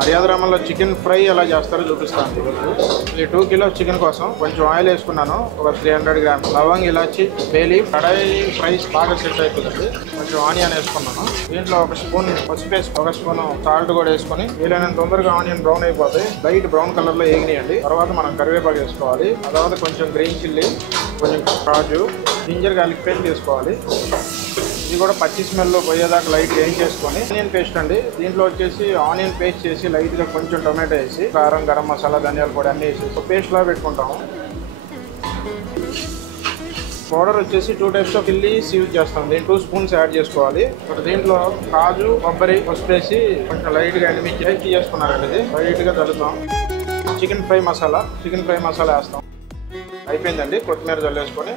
మర్యాదరామంలో chicken fry ఎలా చేస్తారో చూపిస్తాను ఈరోజు. ఈ 2 కిలోస్ చికెన్ కోసం కొంచెం ఆయిల్ వేసుకున్నాను, ఒక 300 గ్రామ్స్ లవంగ్, ఇలాచి, బే లీఫ్. కడాయి ఫ్రైస్ బాగా సెట్ అయిపోతుంది. కొంచెం ఆనియన్ వేసుకున్నాను, దీంట్లో 1 స్పూన్ పసుపు వేసి 1 స్పూన్ సాల్ట్ కూడా వేసుకొని వీలైనంత తొందరగా ఆనియన్ బ్రౌన్ అయిపోతాయి, లైట్ బ్రౌన్ కలర్ లో వేగినాయండి. తర్వాత మనం కరివేపాకు వేసుకోవాలి, ఆ తర్వాత కొంచెం గ్రీన్ చిల్లీ, కొంచెం కాజు, జింజర్ గార్లిక్ పేస్ట్ వేసుకోవాలి. ఇది కూడా పచ్చి స్మెల్ పోయేదాకా లైట్ వేయించేసుకొని ఆనియన్ పేస్ట్ అండి. దీంట్లో వచ్చేసి ఆనియన్ పేస్ట్ చేసి లైట్ గా కొంచెం టొమాటో వేసి కారం, గరం మసాలా, ధనియాల పొడి అన్ని వేసి పేస్ట్ లా పెట్టుకుంటాము. పౌడర్ వచ్చేసి 2 టైప్స్ ఆఫ్ చిల్లీస్ యూజ్ చేస్తాం. దీన్ని 2 స్పూన్స్ యాడ్ చేసుకోవాలి. దీంట్లో కాజు, కొబ్బరి, పసుపు వేసి కొంచెం లైట్ గా ఎండుమిర్చి వేసి చేసుకున్నారండి. ఇది లైట్ గా తడుతాం. చికెన్ ఫ్రై మసాలా వేస్తాం. అయిపోయిందండి. కొత్తిమీర జల్లేసుకొని